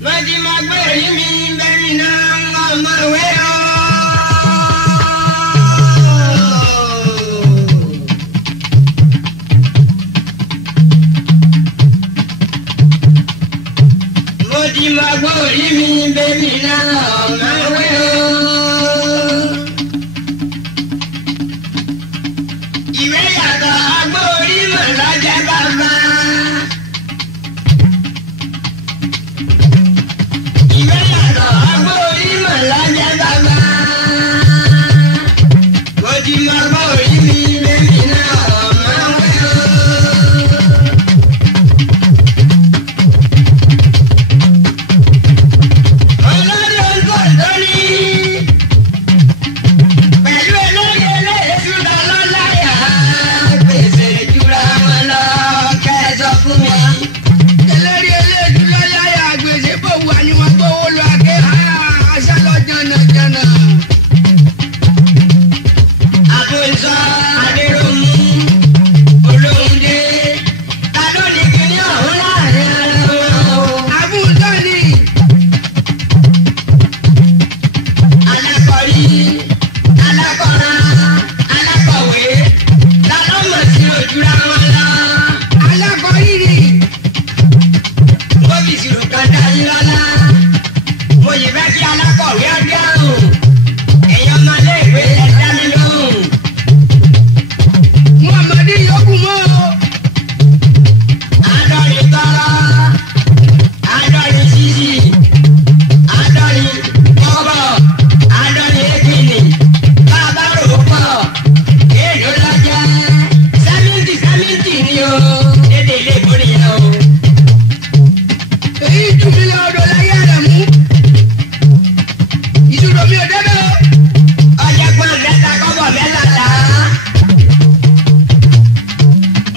Mọ̀jì máa gbé èyí mi bẹ́ẹ̀ni náà ọmọ ìwé o. Mọ̀jì máa gbé èyí mi bẹ́ẹ̀ni náà ọmọ ìwé o. Ìwé yàtọ̀ agbó orí mọ̀ lọ́jọ́ bàbá. Ìwé yàtọ̀ agbó orí mọ̀ lọ́jọ́ bàbá. Mọ̀jì máa gbé orí mi bẹ́ẹ̀ni náà ọmọ ìwé o. Ọlọ́dún kò lórí. Pẹ̀lú olóyè eléyèjú lọ lọ́láyà. Gbèsè jura wọn lọ kẹ́sọ̀ fún mi. Elórí eléyèjú lọ́láyà gbèsè bò wà ní wọn gbówó lọ àké. Aṣá lọ jànàjànà. Àbùsọ Adéròmù Olóhùndé. Tadó ní kíní ọ̀hún láàrin ara wọn. Àbùsọ ni. Alákọ̀rí, alákọ̀ra, alákọ̀wé, ta ló mọ̀ sí ojúra wọn lọ? Alákọ̀rí ni. Mo fi ìṣirò kan dá yín lọ́lá. Mo yìí fẹ́ kí alákọ̀wé ọdún àrùn. Èèyàn máa lé ìwé ẹ̀dá mi lóhùn. Muhammadu yòókù mọ́ o. Àádọ́rin tọ́rọ, àádọ́rin ṣíṣì, àádọ́rin kọ́bọ̀, àádọ́rin ékìnì, bàbá rò pọ̀, èèlò lọ́jọ́, 70 ni o, dédé ilé ìbòrí yẹn o. Èyí jù mí lọ ọdọ láyé rẹ̀ mú. Ìṣòro mi ò débẹ̀ o. Ọjà gbọ́n mẹ́ta kọ́bọ̀ mẹ́ta dá.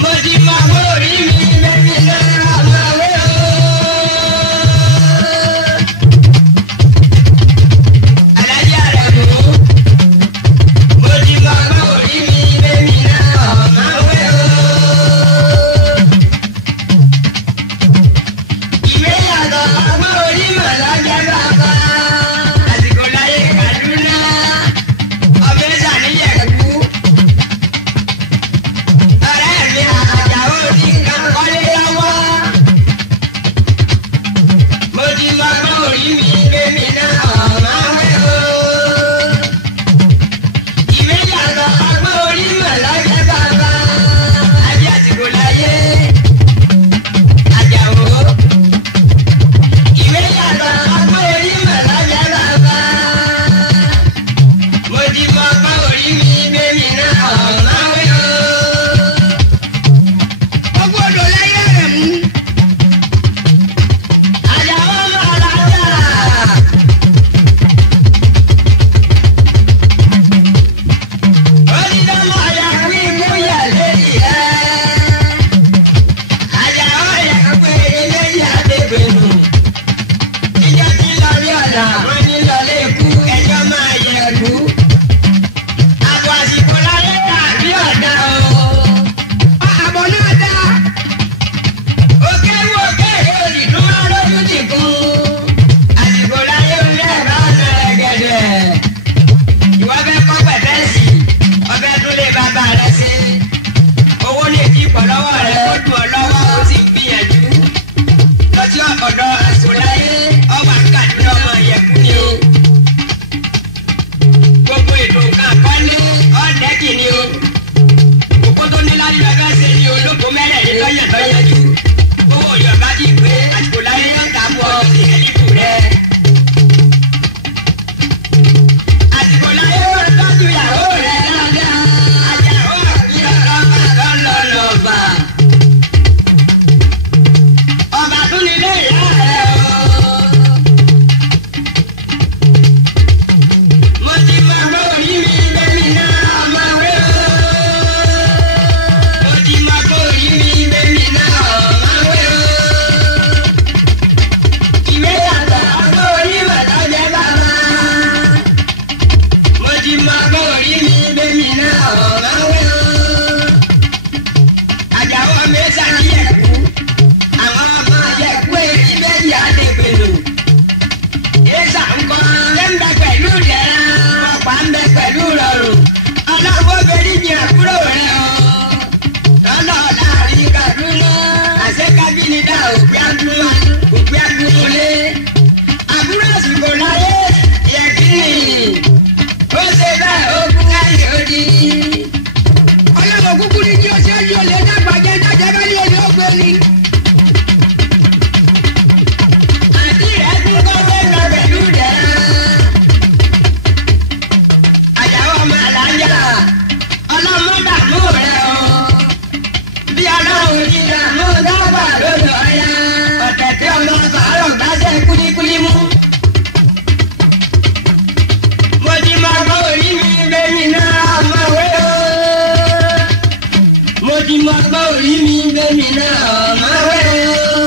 Mo ti máa wó orí mi bẹ́bí náírà máa wé o. Alájà rẹ̀ mú. Mo ti máa wó orí mi bẹ́bí náírà máa wé o. Ìwé yàtọ̀ agbó orí mọ̀ lọ́jọ́ bàbá. Àsìkò láyé Kaduna. Ọbẹ̀ sàníyẹ̀kú. Ọ̀rẹ́ mi Àjàó ti kan kọ́lé lọ́wọ́. Mo ti mọ agbó orí mi bẹ́mi náà máa wé o. Ìwé yàtọ̀ agbó orí mọ̀ lọ́jọ́ bàbá. Ajé àsìkò láyé Àjàó. Ìwé yàtọ̀ agbó orí òpin agbóhùnlé àbúrò àsìkò láyé yẹ kí ni ó ṣe bẹ́ẹ̀ ó kú káyọ̀ òdì. ọlọ́run kúkú ní kí o ṣe yí olè dàgbà jẹ́ jáde bá ní olè ògbé ni. àti rẹ̀ kún kọ́ fẹ́ lọ pẹ̀lú dẹ̀. àyàwó ọmọ àlàájá ọlọ́mọdàmú rẹ̀ o. bí ọlọ́run ti dààmú dábàá lódò ọ̀yá ọ̀tẹ̀ tí ọmọ sàárọ̀ bá ṣe kúlíkúlí mú. mo ti máa gbọ́ orí mi bẹ́mi náà ọmọwé o. mo ti máa gbọ́ orí mi bẹ́mi náà ọmọwé o.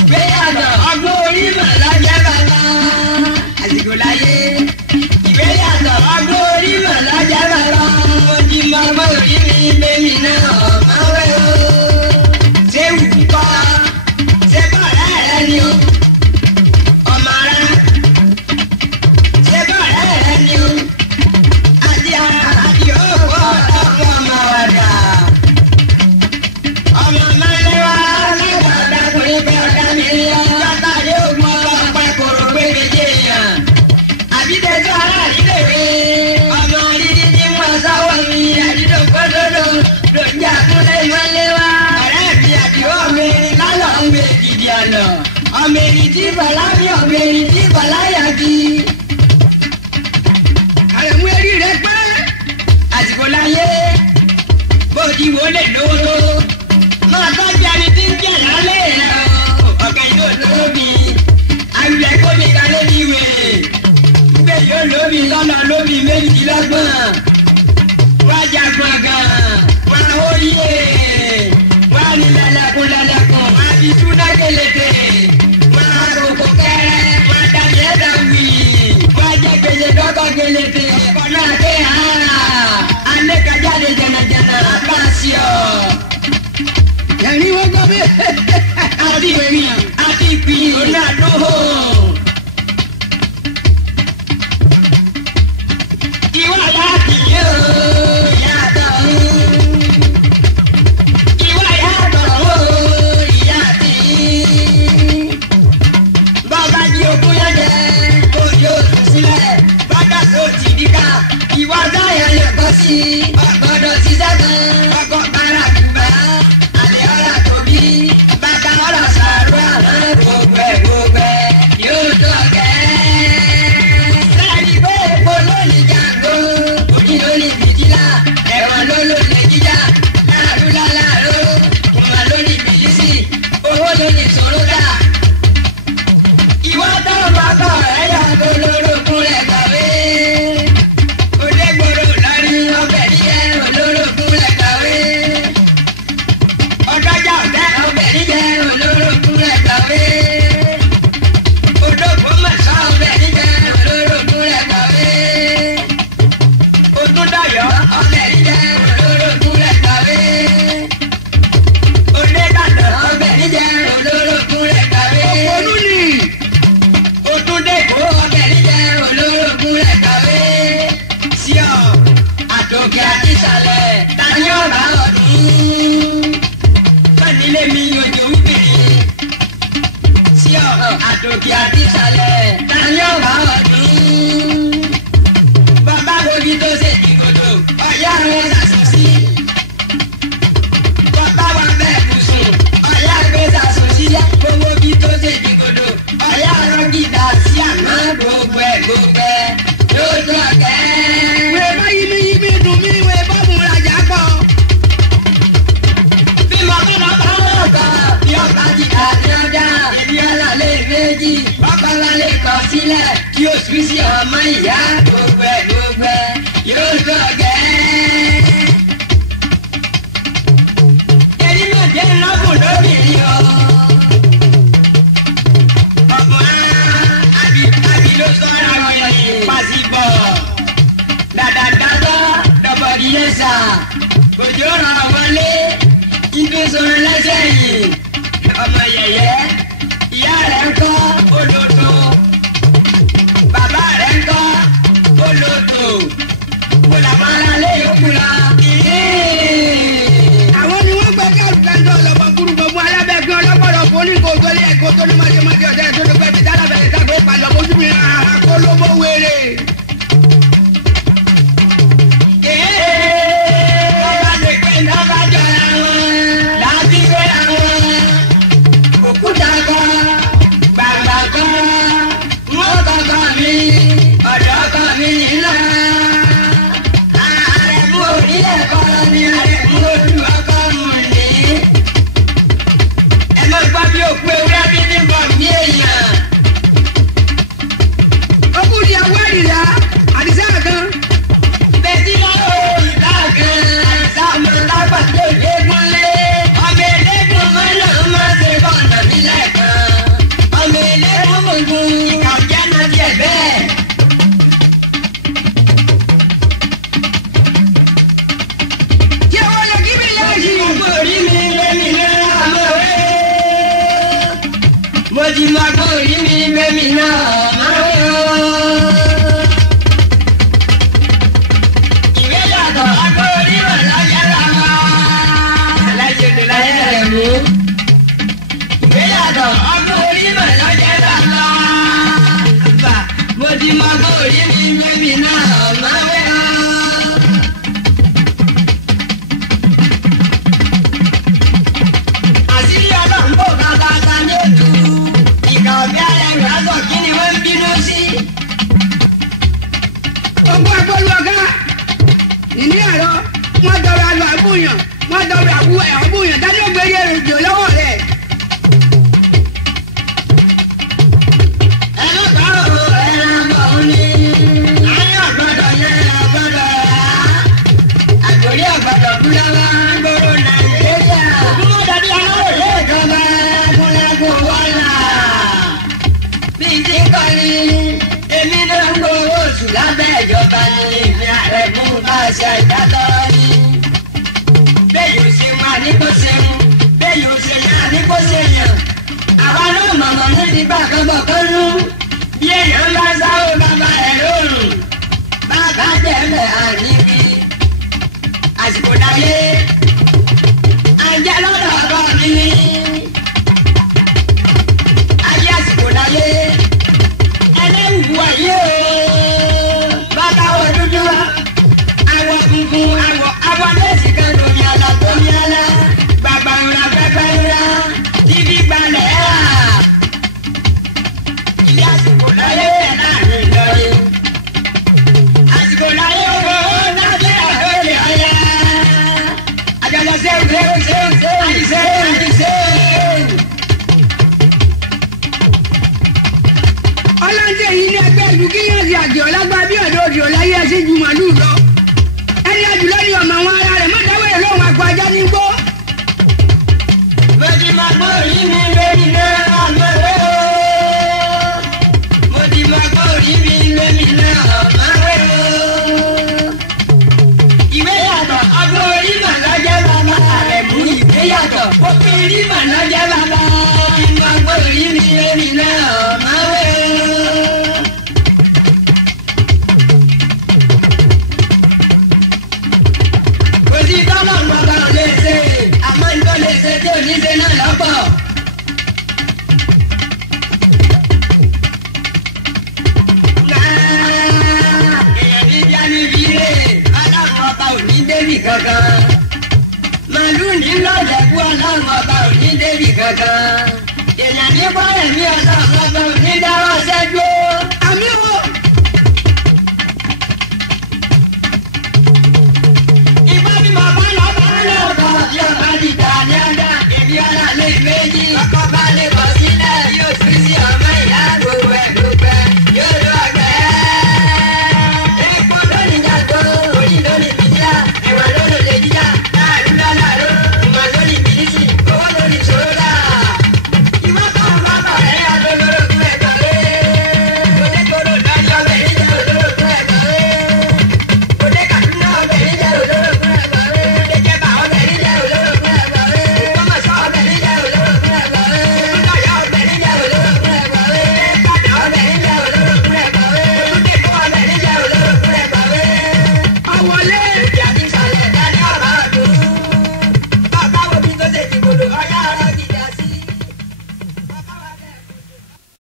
ìgbéyàtọ̀ ọgbọ́n orí mà lọ́jọ́ bàbá àsìkò láyé. ìgbéyàtọ̀ ọgbọ́n orí mà lọ́jọ́ bàbá mo ti máa gbọ́ orí mi bẹ́mi náà ọmọwé o. ṣé wù kọ́ ṣé bọ̀ rẹ̀ ni o ọmọ rẹ̀. ọmọ èyí tí bàlá mi ọmọ èyí tí bàlá yà bí. àrẹ̀mú eré rẹ pẹ́ àsìkò láyé bó ti wò lè lówó tó máa tọ́jú ẹni tí ń jẹ́ lálẹ́ rẹ̀ ọ̀kẹ́ yóò lóbi àwùjẹ kó ní kalẹ́ ní ìwé gbé yóò lóbi lọ́nà lóbi méjìlélọ́gbọ̀n wájà gbọ̀ngàn wá óyè wá ní lẹ́lẹ́kùn wá fi túná kélété. Gelete kona ke ha ane kajale jana jana pasio yani wo gobe ati pi ona do iwa ya ti yo ya do iwa ya do ya ti baba ji ogun ya je ko yo sílẹ̀ ìwà dáyà lè kọ́ sí ọgbọ́dọ̀ ṣiṣẹ́ kan ọkọ̀ bára kùbá àlẹ́ ọ̀rà tóbi bàbá ọ̀rà sàrọ̀ àwọn gbogbo ẹ̀ yóò tó ọ̀gẹ́. sẹ́ẹ̀dì pé epo ló ní jàǹgó òní ló ní fìtílà ẹ̀wọ̀n ló ló lè jíjà láàrú láàrú kùmà ló ní bìlísì owó ló ní sọ̀rọ̀ dà. ìwà tó bá kọ̀ ẹ̀yà tó lóró kún rẹ̀ kàwé. Àtòkè àti ìsàlẹ̀ ta ni ó bá ọdún. Bàbá wogi tó ṣe jìgòdò ọ̀yá rẹ̀ sàṣù sí. Bàbá wa bẹ́ẹ̀ bùsùn ọ̀yá rẹ̀ sàṣù sí. Gbogbo wogi tó ṣe jìgòdò ọ̀yá rẹ̀ gìdá sí àná gbogbo ẹ̀ yóò tó ọ̀kẹ́. Wèé bá yími dùn mí wèé bá mú rajà pọ̀. Bí mo bá lọ bá ọ̀gá bí ọ̀gá ti kà ní ọjà ìdíyàlá lè méjì bàbá lè kọ sílẹ̀ kí o sùn sí ọmọ ìyá gbogbo ẹ̀ yóò tó ọ̀gẹ́. Èyí náà jẹ́ lọ́kùn lóbìnrin o. Ọ̀pọ̀ àbí ló sọ́ra wọ̀nyí pàṣípọ̀. Dàdàdàdà dọ̀bọ̀dìyẹ́sà òjò ràn wọlé ibi sọ̀rọ̀ lẹ́sẹ̀ yìí ọmọ yẹ̀yẹ́. Ìyá rẹ̀ ń kọ́ olódò, bàbá rẹ̀ ń kọ́ olódò, kò làwọn aráalé yòókù lọ. Àwọn ni wọ́n gbẹ́kẹ̀rù kẹ́ńtọ́ lọ́mọ kúrú gbogbo alẹ́. mo ní kó tó lé ẹ̀kọ́ tó ní mọ́jọ́mọ́jọ́ ọ̀sẹ̀ tó ní pẹ́ fi dáná bẹ̀rẹ̀ sábẹ́ ìpàdé ojú mi àkólóbó wéré. Bọ́lá ti pé ìdábà jọra wọn láti gbéra wọn. Òkúta kan, gbàgbà kan, wọ́n kọ̀ọ̀kan mi, ọ̀dọ́ kan mi nílá. Àrẹ̀mú orílẹ̀ kan ni àrẹ̀mú ojú ọkọ̀ mú ní. Ẹ má gbọ́ bí òkú ewúrẹ́ bí ní bọ̀ ní èèyàn. Ó kú di awárìrá àdìsá kan. Bẹ́sí lọ́wọ́ ìlà kan sáàmù lágbàdo ìlégúnlé. Ọmọ eléégún mọ́nà máa ṣe bọ̀nà nílẹ̀ kan. Ọmọ eléégún gbùngbùn ìkàjẹ́ náà jẹ̀ bẹ́ẹ̀. Jẹ́ wọ́n lọ kí mi láyé. Ọmọ orí mi lẹ́mi náà àmọ́ rẹ̀. Mo ti máa gbọ́ orí mi lẹ́mi náà àmọ́ rẹ̀. Ìwé yàtọ̀ ọgbọ́ orí rẹ̀ lọ́jọ́ lọ́wọ́. Alájọdẹ láyé rẹ̀ mú. Ìwé yàtọ̀ ọgbọ́ orí rẹ̀ lọ́jọ́ lọ́wọ́. Mo ti máa gbọ́ orí mi lẹ́mi náà àmọ́ rẹ̀. Àṣírí ọlọ́run bò bàbá ta ní ètò. Ìkà ọ̀bẹ alẹ́ rẹ̀ á sọ kí ni wọ́n ń bínú sí. Ogún agbólu ọ̀gá ìní ẹ̀rọ wọ́n dọ̀rọ̀ àlọ́ àbúyàn wọ́n dọ̀rọ̀ àbúyàn dání ògbérí èròjò lọ́wọ́ rẹ̀. Ẹ má bá òun ẹran bọ̀ òun ni. Ayé ọ̀gbọ́dọ̀ yẹn ọ̀gbọ́dọ̀ rà á. Àgbòrí ọ̀gbọ́dọ̀ kú lọ́wọ́ gbòòrò Nàìjíríà. Mo dàbí aláwọ̀ ilé ìjọba ẹ̀kúnlẹ̀kùn wọ́lá. Bí ti ń kọ́ni, èmi náà ń gbowó oṣù lábẹ́ ìjọba ni èmi ààrẹ mú bá ṣe ìdátọ́rọ́ ní. Bẹ́ẹ̀ni ò ṣe máa ní kó ṣe mú, bẹ́ẹ̀ni ò ṣe yá ní kó ṣe yàn. Àwa náà mọ̀mọ́ níbi gbàgbọ́ kan nú. Bí èèyàn bá sáwó bàbá ẹ̀ lóòrùn, bàbá jẹ̀mẹ̀ àníbi. Àsìkò dáyé, àjẹ́ lọ́dọ̀ ọ̀dọ́ mi ní. Ayé àsìkò dáyé, ẹlẹ́wù ayé o. Bàbá wọ dúdú, àwọ̀ funfun, àwọ̀ lẹ́sìn kan lómi àlà tó ní àlà. Bàbá ńlá pẹ́pẹ́ ńlá, tíbi gbalẹ̀ rà. Ilé àsìkò láyé ẹ̀ láàrin Ìlọrin. Àsìkò láyé owó lábẹ́ àlóyè ọ̀yà. Àjọyọ̀ àdìsẹ́. Ọlọ́dẹ yìí ní ẹgbẹ́ ìlú kíyàn sí àjẹ́ ọ̀lágbá bí ọ̀dọ́ òdì ọ̀láyé ẹsẹ̀ ju màálù lọ. Ẹni àjùlọ ni ọmọ àwọn ará rẹ̀ má dáwọ́ ẹ̀ lọ́wọ́ àpò ajá ní gbó. Mo ti máa gbọ́ orí mi lórí náà àmọ́ rẹ̀ o. Mo ti máa gbọ́ orí mi lórí náà àmọ́ rẹ̀ o. Ìwé yàtọ̀ ọgbọ́n orí mà lọ́jọ́ bàbá rẹ̀ mú ìwé yàtọ̀. Ó fi orí mà lọ́jọ́ bàbá. Mo ti máa gbọ́ orí mi lórí náà àmọ́ rẹ̀ o. Kò sí tọ́lọ̀ ń bọ̀ bá ò lè ṣe, àmọ́ ń tó lè ṣe tí ò ní ṣe náà lọ́pọ̀. Èèyàn ní bí a ní bí rè, ọlọ́run ọba ò ní débì kankan. Màlúù ní lọ́jẹ̀kú ọlọ́run ọba ò ní débì kankan. Èèyàn ní bọ́ọ̀rẹ̀ mi ọlọ́run ọba ò ní dáwọ́ ṣẹ́jú. Àmì wo? Ìgbà bí mo bá lọ bá lọ́kọ̀ tí ọba ti dà ní ọ̀dà, èmi ọ̀la lè méjì. Ọkọ̀ bá lè bọ̀ sílẹ̀ yóò tún sí ọmọ